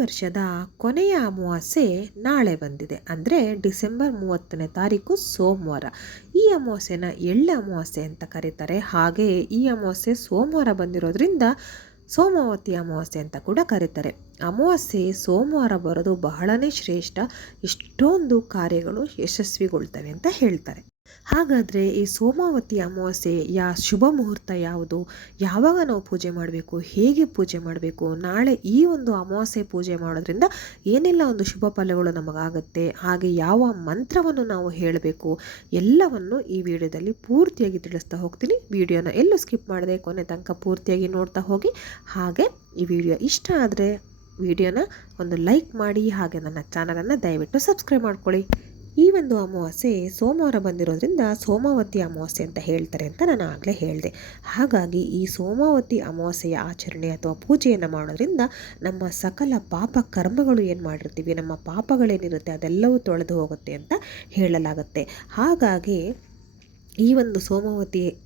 ವರ್ಷದ ಕೊನೆಯ ಅಮಾವಾಸ್ಯೆ ನಾಳೆ ಬಂದಿದೆ. ಅಂದರೆ ಡಿಸೆಂಬರ್ ಮೂವತ್ತನೇ ತಾರೀಕು ಸೋಮವಾರ. ಈ ಅಮಾವಾಸ್ಯೆನ ಎಳ್ಳ ಅಮಾವಾಸ್ಯೆ ಅಂತ ಕರೀತಾರೆ. ಹಾಗೆಯೇ ಈ ಅಮಾವಾಸ್ಯೆ ಸೋಮವಾರ ಬಂದಿರೋದ್ರಿಂದ ಸೋಮಾವತಿ ಅಮಾವಾಸ್ಯೆ ಅಂತ ಕೂಡ ಕರೀತಾರೆ. ಅಮಾವಾಸ್ಯೆ ಸೋಮವಾರ ಬರೋದು ಬಹಳನೇ ಶ್ರೇಷ್ಠ. ಎಷ್ಟೊಂದು ಕಾರ್ಯಗಳು ಯಶಸ್ವಿಗೊಳ್ತವೆ ಅಂತ ಹೇಳ್ತಾರೆ. ಹಾಗಾದರೆ ಈ ಸೋಮಾವತಿ ಅಮಾವಾಸ್ಯೆ ಯಾ ಶುಭ ಮುಹೂರ್ತ ಯಾವುದು? ಯಾವಾಗ ನಾವು ಪೂಜೆ ಮಾಡಬೇಕು? ಹೇಗೆ ಪೂಜೆ ಮಾಡಬೇಕು? ನಾಳೆ ಈ ಒಂದು ಅಮಾವಾಸ್ಯೆ ಪೂಜೆ ಮಾಡೋದ್ರಿಂದ ಏನೆಲ್ಲ ಒಂದು ಶುಭ ಫಲಗಳು ನಮಗಾಗುತ್ತೆ? ಹಾಗೆ ಯಾವ ಮಂತ್ರವನ್ನು ನಾವು ಹೇಳಬೇಕು? ಎಲ್ಲವನ್ನು ಈ ವಿಡಿಯೋದಲ್ಲಿ ಪೂರ್ತಿಯಾಗಿ ತಿಳಿಸ್ತಾ ಹೋಗ್ತೀನಿ. ವಿಡಿಯೋನ ಎಲ್ಲೂ ಸ್ಕಿಪ್ ಮಾಡದೆ ಕೊನೆ ತನಕ ಪೂರ್ತಿಯಾಗಿ ನೋಡ್ತಾ ಹೋಗಿ. ಹಾಗೆ ಈ ವಿಡಿಯೋ ಇಷ್ಟ ಆದರೆ ವಿಡಿಯೋನ ಒಂದು ಲೈಕ್ ಮಾಡಿ ಹಾಗೆ ನನ್ನ ಚಾನಲನ್ನು ದಯವಿಟ್ಟು ಸಬ್ಸ್ಕ್ರೈಬ್ ಮಾಡ್ಕೊಳ್ಳಿ. ಈ ಒಂದು ಅಮಾವಾಸ್ಯೆ ಸೋಮವಾರ ಬಂದಿರೋದ್ರಿಂದ ಸೋಮಾವತಿ ಅಮಾವಾಸ್ಯೆ ಅಂತ ಹೇಳ್ತಾರೆ ಅಂತ ನಾನು ಆಗಲೇ ಹೇಳಿದೆ. ಹಾಗಾಗಿ ಈ ಸೋಮಾವತಿ ಅಮಾವಾಸ್ಯೆಯ ಆಚರಣೆ ಅಥವಾ ಪೂಜೆಯನ್ನು ಮಾಡೋದ್ರಿಂದ ನಮ್ಮ ಸಕಲ ಪಾಪ ಕರ್ಮಗಳು ಏನು ಮಾಡಿರ್ತೀವಿ, ನಮ್ಮ ಪಾಪಗಳೇನಿರುತ್ತೆ ಅದೆಲ್ಲವೂ ತೊಳೆದು ಹೋಗುತ್ತೆ ಅಂತ ಹೇಳಲಾಗುತ್ತೆ. ಹಾಗಾಗಿ ಈ ಒಂದು ಸೋಮವತಿ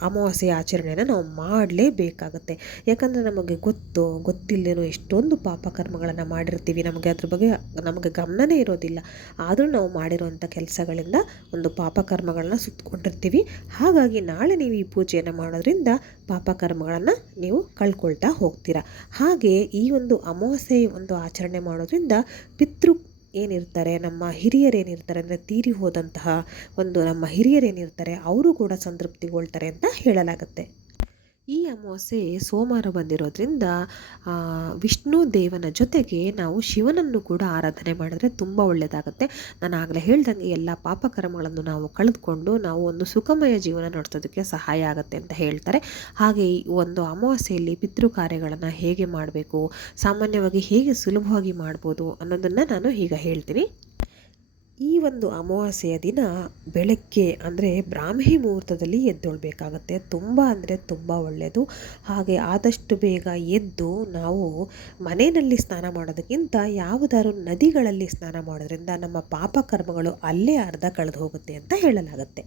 ಅಮಾವಾಸ್ಯೆ ಆಚರಣೆಯನ್ನು ನಾವು ಮಾಡಲೇಬೇಕಾಗತ್ತೆ. ಯಾಕಂದರೆ ನಮಗೆ ಗೊತ್ತು ಗೊತ್ತಿಲ್ಲದೇನೋ ಎಷ್ಟೊಂದು ಪಾಪಕರ್ಮಗಳನ್ನು ಮಾಡಿರ್ತೀವಿ. ನಮಗೆ ಅದ್ರ ಬಗ್ಗೆ, ನಮಗೆ ಗಮನನೇ ಇರೋದಿಲ್ಲ. ಆದರೂ ನಾವು ಮಾಡಿರುವಂಥ ಕೆಲಸಗಳಿಂದ ಒಂದು ಪಾಪಕರ್ಮಗಳನ್ನ ಸುತ್ತಕೊಂಡಿರ್ತೀವಿ ಹಾಗಾಗಿ ನಾಳೆ ನೀವು ಈ ಪೂಜೆಯನ್ನು ಮಾಡೋದ್ರಿಂದ ಪಾಪಕರ್ಮಗಳನ್ನು ನೀವು ಕಳ್ಕೊಳ್ತಾ ಹೋಗ್ತೀರಾ. ಹಾಗೆ ಈ ಒಂದು ಅಮಾವಾಸ್ಯೆ ಒಂದು ಆಚರಣೆ ಮಾಡೋದ್ರಿಂದ ಪಿತೃ ಏನಿರ್ತಾರೆ ನಮ್ಮ ಹಿರಿಯರೇನಿರ್ತಾರೆ ಅಂದರೆ ತೀರಿ ಹೋದಂತಹ ಒಂದು ನಮ್ಮ ಹಿರಿಯರೇನಿರ್ತಾರೆ ಅವರು ಕೂಡ ಸಂತೃಪ್ತಿಗೊಳ್ತಾರೆ ಅಂತ ಹೇಳಲಾಗುತ್ತೆ. ಈ ಅಮಾವಾಸ್ಯೆ ಸೋಮವಾರ ಬಂದಿರೋದ್ರಿಂದ ವಿಷ್ಣು ದೇವನ ಜೊತೆಗೆ ನಾವು ಶಿವನನ್ನು ಕೂಡ ಆರಾಧನೆ ಮಾಡಿದ್ರೆ ತುಂಬ ಒಳ್ಳೆಯದಾಗುತ್ತೆ ನಾನು ಆಗಲೇ ಹೇಳ್ದಂಗೆ ಎಲ್ಲ ಪಾಪಕರ್ಮಗಳನ್ನು ನಾವು ಕಳೆದುಕೊಂಡು ನಾವು ಒಂದು ಸುಖಮಯ ಜೀವನ ನಡೆಸೋದಕ್ಕೆ ಸಹಾಯ ಆಗುತ್ತೆ ಅಂತ ಹೇಳ್ತಾರೆ. ಹಾಗೆ ಈ ಒಂದು ಅಮಾವಾಸ್ಯೆಯಲ್ಲಿ ಪಿತೃ ಕಾರ್ಯಗಳನ್ನು ಹೇಗೆ ಮಾಡಬೇಕು, ಸಾಮಾನ್ಯವಾಗಿ ಹೇಗೆ ಸುಲಭವಾಗಿ ಮಾಡ್ಬೋದು ಅನ್ನೋದನ್ನು ನಾನು ಈಗ ಹೇಳ್ತೀನಿ. ಈ ಒಂದು ಅಮಾವಾಸ್ಯೆಯ ದಿನ ಬೆಳಗ್ಗೆ ಅಂದರೆ ಬ್ರಾಹ್ಮಿ ಮುಹೂರ್ತದಲ್ಲಿ ಎದ್ದೊಳ್ಬೇಕಾಗತ್ತೆ. ತುಂಬ ಅಂದರೆ ತುಂಬ ಒಳ್ಳೆಯದು ಹಾಗೆ ಆದಷ್ಟು ಬೇಗ ಎದ್ದು ನಾವು ಮನೆಯಲ್ಲಿ ಸ್ನಾನ ಮಾಡೋದಕ್ಕಿಂತ ಯಾವುದಾದ್ರು ನದಿಗಳಲ್ಲಿ ಸ್ನಾನ ಮಾಡೋದ್ರಿಂದ ನಮ್ಮ ಪಾಪಕರ್ಮಗಳು ಅಲ್ಲೇ ಅರ್ಧ ಕಳೆದು ಹೋಗುತ್ತೆ ಅಂತ ಹೇಳಲಾಗುತ್ತೆ.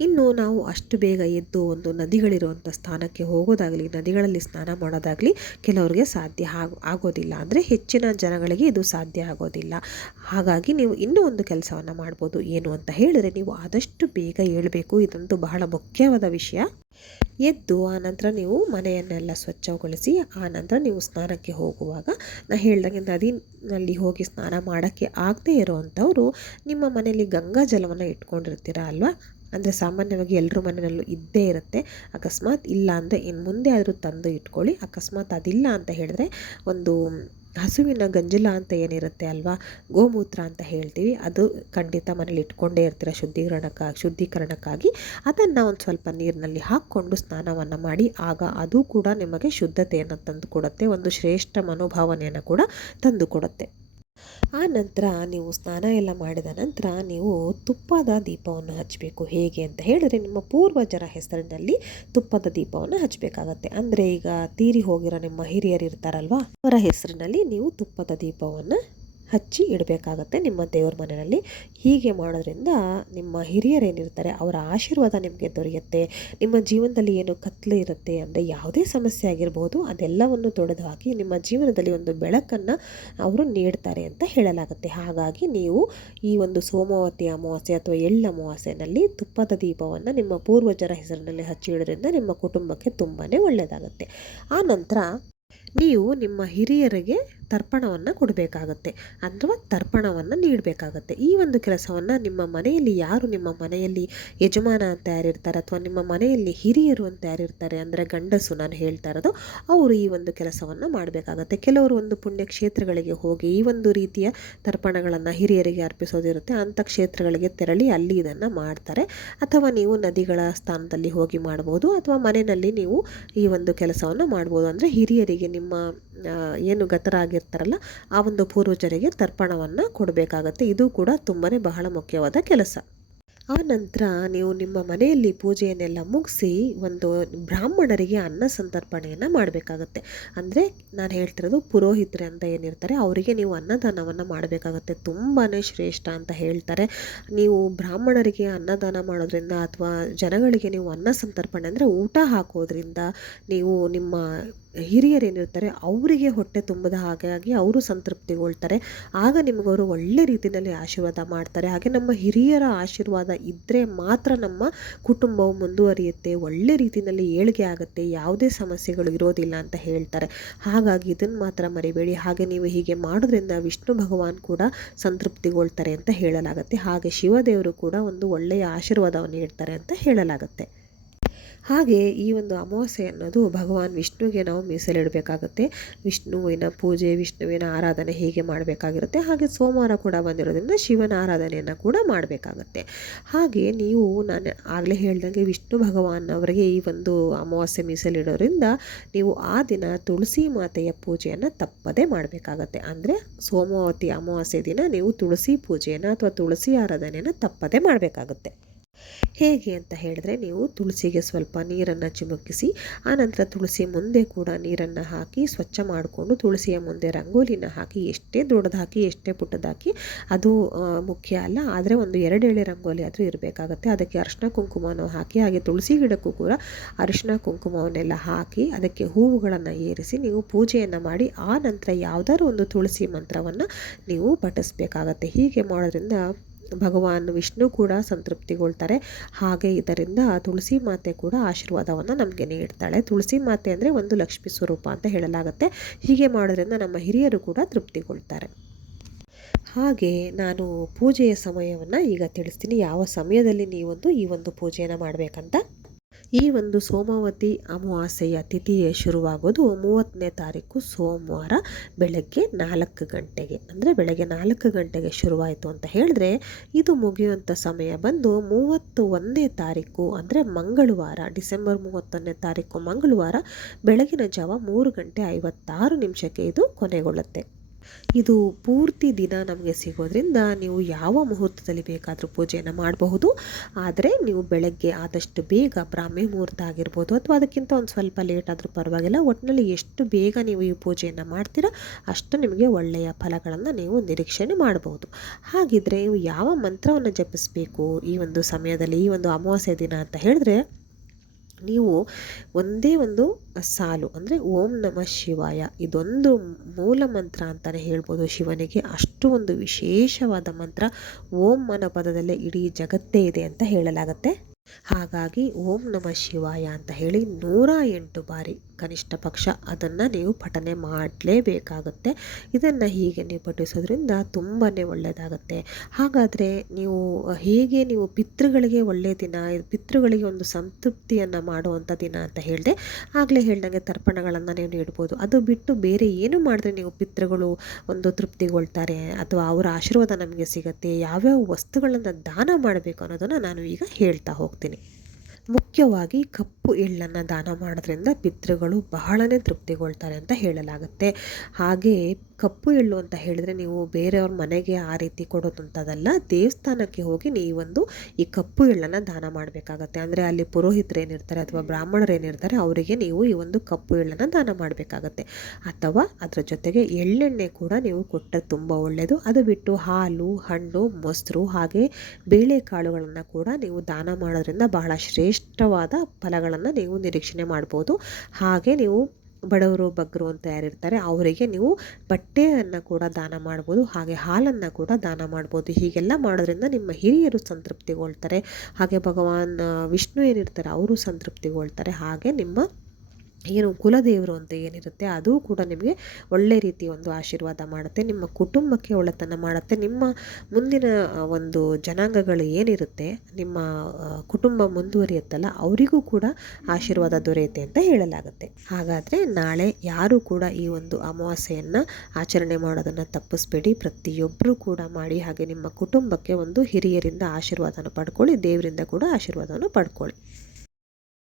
ಇನ್ನು ನಾವು ಅಷ್ಟು ಬೇಗ ಎದ್ದು ಒಂದು ನದಿಗಳಿರುವಂಥ ಸ್ಥಾನಕ್ಕೆ ಹೋಗೋದಾಗಲಿ, ನದಿಗಳಲ್ಲಿ ಸ್ನಾನ ಮಾಡೋದಾಗಲಿ ಕೆಲವರಿಗೆ ಸಾಧ್ಯ ಆಗೋದಿಲ್ಲ. ಅಂದರೆ ಹೆಚ್ಚಿನ ಜನಗಳಿಗೆ ಇದು ಸಾಧ್ಯ ಆಗೋದಿಲ್ಲ. ಹಾಗಾಗಿ ನೀವು ಇನ್ನೂ ಒಂದು ಕೆಲಸವನ್ನು ಮಾಡ್ಬೋದು. ಏನು ಅಂತ ಹೇಳಿದ್ರೆ ನೀವು ಆದಷ್ಟು ಬೇಗ ಏಳಬೇಕು. ಇದಂತೂ ಬಹಳ ಮುಖ್ಯವಾದ ವಿಷಯ. ಎದ್ದು ಆನಂತರ ನೀವು ಮನೆಯನ್ನೆಲ್ಲ ಸ್ವಚ್ಛಗೊಳಿಸಿ ಆನಂತರ ನೀವು ಸ್ನಾನಕ್ಕೆ ಹೋಗುವಾಗ, ನಾ ಹೇಳ್ದಂಗೆ ನದಿನಲ್ಲಿ ಹೋಗಿ ಸ್ನಾನ ಮಾಡೋಕ್ಕೆ ಆಗದೇ ಇರೋವಂಥವ್ರು ನಿಮ್ಮ ಮನೆಯಲ್ಲಿ ಗಂಗಾ ಜಲವನ್ನು ಇಟ್ಕೊಂಡಿರ್ತೀರ ಅಲ್ವಾ? ಅಂದರೆ ಸಾಮಾನ್ಯವಾಗಿ ಎಲ್ಲರ ಮನೆಯಲ್ಲೂ ಇದ್ದೇ ಇರುತ್ತೆ. ಅಕಸ್ಮಾತ್ ಇಲ್ಲ ಅಂದರೆ ಇನ್ನು ಮುಂದೆ ಆದರೂ ತಂದು ಇಟ್ಕೊಳ್ಳಿ. ಅಕಸ್ಮಾತ್ ಅದಿಲ್ಲ ಅಂತ ಹೇಳಿದ್ರೆ ಒಂದು ಹಸುವಿನ ಗಂಜಲ ಅಂತ ಏನಿರುತ್ತೆ ಅಲ್ವಾ? ಗೋಮೂತ್ರ ಅಂತ ಹೇಳ್ತೀವಿ. ಅದು ಖಂಡಿತ ಮನೇಲಿ ಇಟ್ಕೊಂಡೇ ಇರ್ತೀರ ಶುದ್ಧೀಕರಣಕ್ಕಾಗಿ ಶುದ್ಧೀಕರಣಕ್ಕಾಗಿ. ಅದನ್ನು ಒಂದು ಸ್ವಲ್ಪ ನೀರಿನಲ್ಲಿ ಹಾಕ್ಕೊಂಡು ಸ್ನಾನವನ್ನು ಮಾಡಿ, ಆಗ ಅದು ಕೂಡ ನಿಮಗೆ ಶುದ್ಧತೆಯನ್ನು ತಂದು ಕೊಡುತ್ತೆ. ಒಂದು ಶ್ರೇಷ್ಠ ಮನೋಭಾವನೆಯನ್ನು ಕೂಡ ತಂದು ಕೊಡುತ್ತೆ. ಆ ನಂತರ ನೀವು ಸ್ನಾನ ಎಲ್ಲ ಮಾಡಿದ ನಂತರ ನೀವು ತುಪ್ಪದ ದೀಪವನ್ನು ಹಚ್ಚಬೇಕು. ಹೇಗೆ ಅಂತ ಹೇಳಿದ್ರೆ ನಿಮ್ಮ ಪೂರ್ವಜರ ಹೆಸರಿನಲ್ಲಿ ತುಪ್ಪದ ದೀಪವನ್ನು ಹಚ್ಚಬೇಕಾಗತ್ತೆ. ಅಂದರೆ ಈಗ ತೀರಿ ಹೋಗಿರೋ ನಿಮ್ಮ ಹಿರಿಯರು ಇರ್ತಾರಲ್ವ, ಅವರ ಹೆಸರಿನಲ್ಲಿ ನೀವು ತುಪ್ಪದ ದೀಪವನ್ನು ಹಚ್ಚಿ ಇಡಬೇಕಾಗತ್ತೆ ನಿಮ್ಮ ದೇವ್ರ ಮನೆಯಲ್ಲಿ. ಹೀಗೆ ಮಾಡೋದ್ರಿಂದ ನಿಮ್ಮ ಹಿರಿಯರೇನಿರ್ತಾರೆ ಅವರ ಆಶೀರ್ವಾದ ನಿಮಗೆ ದೊರೆಯುತ್ತೆ. ನಿಮ್ಮ ಜೀವನದಲ್ಲಿ ಏನು ಕತ್ಲೆ ಇರುತ್ತೆ ಅಂದರೆ ಯಾವುದೇ ಸಮಸ್ಯೆ ಆಗಿರ್ಬೋದು, ಅದೆಲ್ಲವನ್ನು ತೊಡೆದು ಹಾಕಿ ನಿಮ್ಮ ಜೀವನದಲ್ಲಿ ಒಂದು ಬೆಳಕನ್ನು ಅವರು ನೀಡ್ತಾರೆ ಅಂತ ಹೇಳಲಾಗುತ್ತೆ. ಹಾಗಾಗಿ ನೀವು ಈ ಒಂದು ಸೋಮವತಿ ಅಮಾವಾಸ್ಯೆ ಅಥವಾ ಎಳ್ಳ ಅಮಾವಾಸ್ಯೆನಲ್ಲಿ ತುಪ್ಪದ ದೀಪವನ್ನು ನಿಮ್ಮ ಪೂರ್ವಜರ ಹೆಸರಿನಲ್ಲಿ ಹಚ್ಚಿ ಇಡೋದ್ರಿಂದ ನಿಮ್ಮ ಕುಟುಂಬಕ್ಕೆ ತುಂಬಾ ಒಳ್ಳೆಯದಾಗುತ್ತೆ ಆ ನಂತರ ನೀವು ನಿಮ್ಮ ಹಿರಿಯರಿಗೆ ತರ್ಪಣವನ್ನು ಕೊಡಬೇಕಾಗತ್ತೆ ಅಥವಾ ತರ್ಪಣವನ್ನು ನೀಡಬೇಕಾಗತ್ತೆ. ಈ ಒಂದು ಕೆಲಸವನ್ನು ನಿಮ್ಮ ಮನೆಯಲ್ಲಿ ಯಾರು ನಿಮ್ಮ ಮನೆಯಲ್ಲಿ ಯಜಮಾನ ಅಂತ ಯಾರಿರ್ತಾರೆ ಅಥವಾ ನಿಮ್ಮ ಮನೆಯಲ್ಲಿ ಹಿರಿಯರು ಅಂತ ಯಾರಿರ್ತಾರೆ ಅಂದರೆ ಗಂಡಸು ನಾನು ಹೇಳ್ತಾ ಇರೋದು, ಅವರು ಈ ಒಂದು ಕೆಲಸವನ್ನು ಮಾಡಬೇಕಾಗತ್ತೆ. ಕೆಲವರು ಒಂದು ಪುಣ್ಯ ಕ್ಷೇತ್ರಗಳಿಗೆ ಹೋಗಿ ಈ ಒಂದು ರೀತಿಯ ತರ್ಪಣಗಳನ್ನು ಹಿರಿಯರಿಗೆ ಅರ್ಪಿಸೋದಿರುತ್ತೆ, ಅಂಥ ಕ್ಷೇತ್ರಗಳಿಗೆ ತೆರಳಿ ಅಲ್ಲಿ ಇದನ್ನು ಮಾಡ್ತಾರೆ. ಅಥವಾ ನೀವು ನದಿಗಳ ಸ್ಥಾನದಲ್ಲಿ ಹೋಗಿ ಮಾಡ್ಬೋದು ಅಥವಾ ಮನೆಯಲ್ಲಿ ನೀವು ಈ ಒಂದು ಕೆಲಸವನ್ನು ಮಾಡ್ಬೋದು. ಅಂದರೆ ಹಿರಿಯರಿಗೆ ನಿಮ್ಮ ಏನು ಗತರಾಗಿರ್ತಾರಲ್ಲ, ಆ ಒಂದು ಪೂರ್ವಜರಿಗೆ ತರ್ಪಣವನ್ನು ಕೊಡಬೇಕಾಗತ್ತೆ. ಇದು ಕೂಡ ತುಂಬಾ ಬಹಳ ಮುಖ್ಯವಾದ ಕೆಲಸ. ಆ ನಂತರ ನೀವು ನಿಮ್ಮ ಮನೆಯಲ್ಲಿ ಪೂಜೆಯನ್ನೆಲ್ಲ ಮುಗಿಸಿ ಒಂದು ಬ್ರಾಹ್ಮಣರಿಗೆ ಅನ್ನ ಸಂತರ್ಪಣೆಯನ್ನು ಮಾಡಬೇಕಾಗತ್ತೆ. ಅಂದರೆ ನಾನು ಹೇಳ್ತಿರೋದು ಪುರೋಹಿತರೆ ಅಂತ ಏನಿರ್ತಾರೆ, ಅವರಿಗೆ ನೀವು ಅನ್ನದಾನವನ್ನು ಮಾಡಬೇಕಾಗತ್ತೆ. ತುಂಬಾ ಶ್ರೇಷ್ಠ ಅಂತ ಹೇಳ್ತಾರೆ. ನೀವು ಬ್ರಾಹ್ಮಣರಿಗೆ ಅನ್ನದಾನ ಮಾಡೋದ್ರಿಂದ ಅಥವಾ ಜನಗಳಿಗೆ ನೀವು ಅನ್ನ ಸಂತರ್ಪಣೆ ಅಂದರೆ ಊಟ ಹಾಕೋದ್ರಿಂದ ನೀವು ನಿಮ್ಮ ಹಿರಿಯರೇನಿರ್ತಾರೆ, ಅವರಿಗೆ ಹೊಟ್ಟೆ ತುಂಬದ ಹಾಗಾಗಿ ಅವರು ಸಂತೃಪ್ತಿಗೊಳ್ತಾರೆ. ಆಗ ನಿಮಗವರು ಒಳ್ಳೆ ರೀತಿಯಲ್ಲಿ ಆಶೀರ್ವಾದ ಮಾಡ್ತಾರೆ. ಹಾಗೆ ನಮ್ಮ ಹಿರಿಯರ ಆಶೀರ್ವಾದ ಇದ್ದರೆ ಮಾತ್ರ ನಮ್ಮ ಕುಟುಂಬವು ಮುಂದುವರಿಯುತ್ತೆ, ಒಳ್ಳೆ ರೀತಿಯಲ್ಲಿ ಏಳಿಗೆ ಆಗುತ್ತೆ, ಯಾವುದೇ ಸಮಸ್ಯೆಗಳು ಇರೋದಿಲ್ಲ ಅಂತ ಹೇಳ್ತಾರೆ. ಹಾಗಾಗಿ ಇದನ್ನು ಮಾತ್ರ ಮರಿಬೇಡಿ. ಹಾಗೆ ನೀವು ಹೀಗೆ ಮಾಡೋದ್ರಿಂದ ವಿಷ್ಣು ಭಗವಾನ್ ಕೂಡ ಸಂತೃಪ್ತಿಗೊಳ್ತಾರೆ ಅಂತ ಹೇಳಲಾಗುತ್ತೆ. ಹಾಗೆ ಶಿವದೇವರು ಕೂಡ ಒಂದು ಒಳ್ಳೆಯ ಆಶೀರ್ವಾದವನ್ನು ನೀಡ್ತಾರೆ ಅಂತ ಹೇಳಲಾಗುತ್ತೆ. ಹಾಗೆ ಈ ಒಂದು ಅಮಾವಾಸ್ಯೆ ಅನ್ನೋದು ಭಗವಾನ್ ವಿಷ್ಣುವಿಗೆ ನಾವು ಮೀಸಲಿಡಬೇಕಾಗುತ್ತೆ. ವಿಷ್ಣುವಿನ ಪೂಜೆ, ವಿಷ್ಣುವಿನ ಆರಾಧನೆ ಹೇಗೆ ಮಾಡಬೇಕಾಗಿರುತ್ತೆ. ಹಾಗೆ ಸೋಮವಾರ ಕೂಡ ಬಂದಿರೋದ್ರಿಂದ ಶಿವನ ಆರಾಧನೆಯನ್ನು ಕೂಡ ಮಾಡಬೇಕಾಗತ್ತೆ. ಹಾಗೆ ನೀವು ನಾನು ಆಗಲೇ ಹೇಳ್ದಂಗೆ ವಿಷ್ಣು ಭಗವಾನ್ ಅವರಿಗೆ ಈ ಒಂದು ಅಮಾವಾಸ್ಯೆ ಮೀಸಲಿಡೋದ್ರಿಂದ ನೀವು ಆ ದಿನ ತುಳಸಿ ಮಾತೆಯ ಪೂಜೆಯನ್ನು ತಪ್ಪದೇ ಮಾಡಬೇಕಾಗತ್ತೆ. ಅಂದರೆ ಸೋಮವತಿ ಅಮಾವಾಸ್ಯೆ ದಿನ ನೀವು ತುಳಸಿ ಪೂಜೆಯನ್ನು ಅಥವಾ ತುಳಸಿ ಆರಾಧನೆಯನ್ನು ತಪ್ಪದೇ ಮಾಡಬೇಕಾಗುತ್ತೆ. ಹೇಗೆ ಅಂತ ಹೇಳಿದ್ರೆ ನೀವು ತುಳಸಿಗೆ ಸ್ವಲ್ಪ ನೀರನ್ನು ಚಿಮುಕಿಸಿ ಆನಂತರ ತುಳಸಿ ಮುಂದೆ ಕೂಡ ನೀರನ್ನು ಹಾಕಿ ಸ್ವಚ್ಛ ಮಾಡಿಕೊಂಡು ತುಳಸಿಯ ಮುಂದೆ ರಂಗೋಲಿನ ಹಾಕಿ, ಎಷ್ಟೇ ದೊಡ್ಡದಾಕಿ, ಎಷ್ಟೇ ಪುಟ್ಟದಾಕಿ, ಅದು ಮುಖ್ಯ ಅಲ್ಲ, ಆದರೆ ಒಂದು ಎರಡು ಎಳೆ ರಂಗೋಲಿ ಆದರೂ ಇರಬೇಕಾಗತ್ತೆ. ಅದಕ್ಕೆ ಅರಿಶಿನ ಕುಂಕುಮವನ್ನು ಹಾಕಿ, ಹಾಗೆ ತುಳಸಿ ಗಿಡಕ್ಕೂ ಕೂಡ ಅರಿಶಿನ ಕುಂಕುಮವನ್ನೆಲ್ಲ ಹಾಕಿ, ಅದಕ್ಕೆ ಹೂವುಗಳನ್ನು ಏರಿಸಿ ನೀವು ಪೂಜೆಯನ್ನು ಮಾಡಿ, ಆ ನಂತರ ಯಾವುದಾದ್ರು ಒಂದು ತುಳಸಿ ಮಂತ್ರವನ್ನು ನೀವು ಪಠಿಸ್ಬೇಕಾಗತ್ತೆ. ಹೀಗೆ ಮಾಡೋದ್ರಿಂದ ಭಗವಾನ್ ವಿಷ್ಣು ಕೂಡ ಸಂತೃಪ್ತಿಗೊಳ್ತಾರೆ. ಹಾಗೆ ಇದರಿಂದ ತುಳಸಿ ಮಾತೆ ಕೂಡ ಆಶೀರ್ವಾದವನ್ನು ನಮಗೆ ನೀಡ್ತಾಳೆ. ತುಳಸಿ ಮಾತೆ ಅಂದರೆ ಒಂದು ಲಕ್ಷ್ಮಿ ಸ್ವರೂಪ ಅಂತ ಹೇಳಲಾಗುತ್ತೆ. ಹೀಗೆ ಮಾಡೋದ್ರಿಂದ ನಮ್ಮ ಹಿರಿಯರು ಕೂಡ ತೃಪ್ತಿಗೊಳ್ತಾರೆ. ಹಾಗೆ ನಾನು ಪೂಜೆಯ ಸಮಯವನ್ನು ಈಗ ತಿಳಿಸ್ತೀನಿ. ಯಾವ ಸಮಯದಲ್ಲಿ ನೀವೊಂದು ಈ ಒಂದು ಪೂಜೆಯನ್ನು ಮಾಡಬೇಕಂತ? ಈ ಒಂದು ಸೋಮಾವತಿ ಅಮಾವಾಸ್ಯೆಯ ತಿಥಿಯ ಶುರುವಾಗೋದು ಮೂವತ್ತನೇ ತಾರೀಕು ಸೋಮವಾರ ಬೆಳಗ್ಗೆ ನಾಲ್ಕು ಗಂಟೆಗೆ. ಅಂದರೆ ಬೆಳಗ್ಗೆ ನಾಲ್ಕು ಗಂಟೆಗೆ ಶುರುವಾಯಿತು ಅಂತ ಹೇಳಿದ್ರೆ ಇದು ಮುಗಿಯುವಂಥ ಸಮಯ ಬಂದು ಮೂವತ್ತು ಒಂದನೇ ತಾರೀಕು, ಅಂದರೆ ಮಂಗಳವಾರ, ಡಿಸೆಂಬರ್ ಮೂವತ್ತೊಂದನೇ ತಾರೀಕು ಮಂಗಳವಾರ ಬೆಳಗಿನ ಜಾವ ಮೂರು ಗಂಟೆ ಐವತ್ತಾರು ನಿಮಿಷಕ್ಕೆ ಇದು ಕೊನೆಗೊಳ್ಳುತ್ತೆ. ಇದು ಪೂರ್ತಿ ದಿನ ನಮಗೆ ಸಿಗೋದ್ರಿಂದ ನೀವು ಯಾವ ಮುಹೂರ್ತದಲ್ಲಿ ಬೇಕಾದರೂ ಪೂಜೆಯನ್ನು ಮಾಡಬಹುದು. ಆದರೆ ನೀವು ಬೆಳಗ್ಗೆ ಆದಷ್ಟು ಬೇಗ ಬ್ರಾಹ್ಮಿ ಮುಹೂರ್ತ ಆಗಿರ್ಬೋದು ಅಥವಾ ಅದಕ್ಕಿಂತ ಒಂದು ಸ್ವಲ್ಪ ಲೇಟ್ ಆದರೂ ಪರವಾಗಿಲ್ಲ ಒಟ್ಟಿನಲ್ಲಿ ಎಷ್ಟು ಬೇಗ ನೀವು ಈ ಪೂಜೆಯನ್ನು ಮಾಡ್ತೀರಾ ಅಷ್ಟು ನಿಮಗೆ ಒಳ್ಳೆಯ ಫಲಗಳನ್ನು ನೀವು ನಿರೀಕ್ಷಣೆ ಮಾಡಬಹುದು. ಹಾಗಿದ್ರೆ ನೀವು ಯಾವ ಮಂತ್ರವನ್ನು ಜಪಿಸಬೇಕು ಈ ಒಂದು ಸಮಯದಲ್ಲಿ, ಈ ಒಂದು ಅಮಾವಾಸ್ಯೆ ದಿನ ಅಂತ ಹೇಳಿದ್ರೆ ನೀವು ಒಂದೇ ಒಂದು ಸಾಲು, ಅಂದರೆ ಓಂ ನಮ ಶಿವಾಯ, ಇದೊಂದು ಮೂಲ ಮಂತ್ರ ಅಂತಲೇ ಹೇಳ್ಬೋದು ಶಿವನಿಗೆ. ಅಷ್ಟು ಒಂದು ವಿಶೇಷವಾದ ಮಂತ್ರ ಓಂ ಮನ ಪದದಲ್ಲೇ ಇಡೀ ಜಗತ್ತೇ ಇದೆ ಅಂತ ಹೇಳಲಾಗತ್ತೆ. ಹಾಗಾಗಿ ಓಂ ನಮ ಶಿವಾಯ ಅಂತ ಹೇಳಿ ನೂರ ಎಂಟು ಬಾರಿ ಕನಿಷ್ಠ ಪಕ್ಷ ಅದನ್ನು ನೀವು ಪಠನೆ ಮಾಡಲೇಬೇಕಾಗುತ್ತೆ. ಇದನ್ನು ಹೀಗೆ ನೀವು ಪಠಿಸೋದ್ರಿಂದ ತುಂಬಾ ಒಳ್ಳೆಯದಾಗತ್ತೆ ಹಾಗಾದರೆ ನೀವು, ಹೇಗೆ ನೀವು ಪಿತೃಗಳಿಗೆ ಒಳ್ಳೆಯ ದಿನ, ಪಿತೃಗಳಿಗೆ ಒಂದು ಸಂತೃಪ್ತಿಯನ್ನು ಮಾಡುವಂಥ ದಿನ ಅಂತ ಹೇಳಿದೆ, ಆಗಲೇ ಹೇಳ್ದಂಗೆ ತರ್ಪಣಗಳನ್ನು ನೀವು ನೀಡ್ಬೋದು. ಅದು ಬಿಟ್ಟು ಬೇರೆ ಏನು ಮಾಡಿದ್ರೆ ನೀವು ಪಿತೃಗಳು ಒಂದು ತೃಪ್ತಿಗೊಳ್ತಾರೆ, ಅಥವಾ ಅವರ ಆಶೀರ್ವಾದ ನಮಗೆ ಸಿಗುತ್ತೆ, ಯಾವ್ಯಾವ ವಸ್ತುಗಳನ್ನು ದಾನ ಮಾಡಬೇಕು ಅನ್ನೋದನ್ನು ನಾನು ಈಗ ಹೇಳ್ತಾ ಹೋಗ್ತೀನಿ. ಹೋಗ್ತೀನಿ ಮುಖ್ಯವಾಗಿ ಕಪ್ಪು ಎಳ್ಳನ್ನು ದಾನ ಮಾಡೋದ್ರಿಂದ ಪಿತೃಗಳು ಬಹಳನೇ ತೃಪ್ತಿಗೊಳ್ತಾರೆ ಅಂತ ಹೇಳಲಾಗುತ್ತೆ. ಹಾಗೆಯೇ ಕಪ್ಪು ಎಳ್ಳು ಅಂತ ಹೇಳಿದ್ರೆ ನೀವು ಬೇರೆಯವ್ರ ಮನೆಗೆ ಆ ರೀತಿ ಕೊಡೋದಂಥದ್ದಲ್ಲ, ದೇವಸ್ಥಾನಕ್ಕೆ ಹೋಗಿ ನೀವೊಂದು ಈ ಕಪ್ಪು ಎಳ್ಳನ್ನು ದಾನ ಮಾಡಬೇಕಾಗತ್ತೆ. ಅಂದರೆ ಅಲ್ಲಿ ಪುರೋಹಿತರು ಏನಿರ್ತಾರೆ ಅಥವಾ ಬ್ರಾಹ್ಮಣರು ಏನಿರ್ತಾರೆ, ಅವರಿಗೆ ನೀವು ಈ ಒಂದು ಕಪ್ಪು ಎಳ್ಳನ್ನು ದಾನ ಮಾಡಬೇಕಾಗತ್ತೆ. ಅಥವಾ ಅದರ ಜೊತೆಗೆ ಎಳ್ಳೆಣ್ಣೆ ಕೂಡ ನೀವು ಕೊಟ್ಟರೆ ತುಂಬ ಒಳ್ಳೆಯದು ಅದು ಬಿಟ್ಟು ಹಾಲು, ಹಣ್ಣು, ಮೊಸರು ಹಾಗೆ ಬೇಳೆಕಾಳುಗಳನ್ನು ಕೂಡ ನೀವು ದಾನ ಮಾಡೋದ್ರಿಂದ ಬಹಳ ಶ್ರೇಷ್ಠವಾದ ಫಲಗಳನ್ನು ನೀವು ನಿರೀಕ್ಷಣೆ ಮಾಡ್ಬೋದು. ಹಾಗೆ ನೀವು ಬಡವರು, ಬಗ್ಗರು ಅಂತ ಯಾರಿರ್ತಾರೆ, ಅವರಿಗೆ ನೀವು ಬಟ್ಟೆಯನ್ನು ಕೂಡ ದಾನ ಮಾಡ್ಬೋದು, ಹಾಗೆ ಹಾಲನ್ನು ಕೂಡ ದಾನ ಮಾಡ್ಬೋದು. ಹೀಗೆಲ್ಲ ಮಾಡೋದ್ರಿಂದ ನಿಮ್ಮ ಹಿರಿಯರು ಸಂತೃಪ್ತಿಗೊಳ್ತಾರೆ. ಹಾಗೆ ಭಗವಾನ್, ವಿಷ್ಣು ಏನಿರ್ತಾರೆ, ಅವರು ಸಂತೃಪ್ತಿಗೊಳ್ತಾರೆ. ಹಾಗೆ ನಿಮ್ಮ ಏನು ಕುಲದೇವರು ಅಂತ ಏನಿರುತ್ತೆ, ಅದು ಕೂಡ ನಿಮಗೆ ಒಳ್ಳೆ ರೀತಿ ಒಂದು ಆಶೀರ್ವಾದ ಮಾಡುತ್ತೆ. ನಿಮ್ಮ ಕುಟುಂಬಕ್ಕೆ ಒಳ್ಳೆತನ ಮಾಡುತ್ತೆ. ನಿಮ್ಮ ಮುಂದಿನ ಒಂದು ಜನಾಂಗಗಳು ಏನಿರುತ್ತೆ, ನಿಮ್ಮ ಕುಟುಂಬ ಮುಂದುವರಿಯುತ್ತಲ್ಲ, ಅವರಿಗೂ ಕೂಡ ಆಶೀರ್ವಾದ ದೊರೆಯುತ್ತೆ ಅಂತ ಹೇಳಲಾಗುತ್ತೆ. ಹಾಗಾದರೆ ನಾಳೆ ಯಾರು ಕೂಡ ಈ ಒಂದು ಅಮಾವಾಸ್ಯೆಯನ್ನು ಆಚರಣೆ ಮಾಡೋದನ್ನು ತಪ್ಪಿಸ್ಬೇಡಿ. ಪ್ರತಿಯೊಬ್ಬರೂ ಕೂಡ ಮಾಡಿ ಹಾಗೆ ನಿಮ್ಮ ಕುಟುಂಬಕ್ಕೆ ಒಂದು ಹಿರಿಯರಿಂದ ಆಶೀರ್ವಾದನ ಪಡ್ಕೊಳ್ಳಿ, ದೇವರಿಂದ ಕೂಡ ಆಶೀರ್ವಾದವನ್ನು ಪಡ್ಕೊಳ್ಳಿ.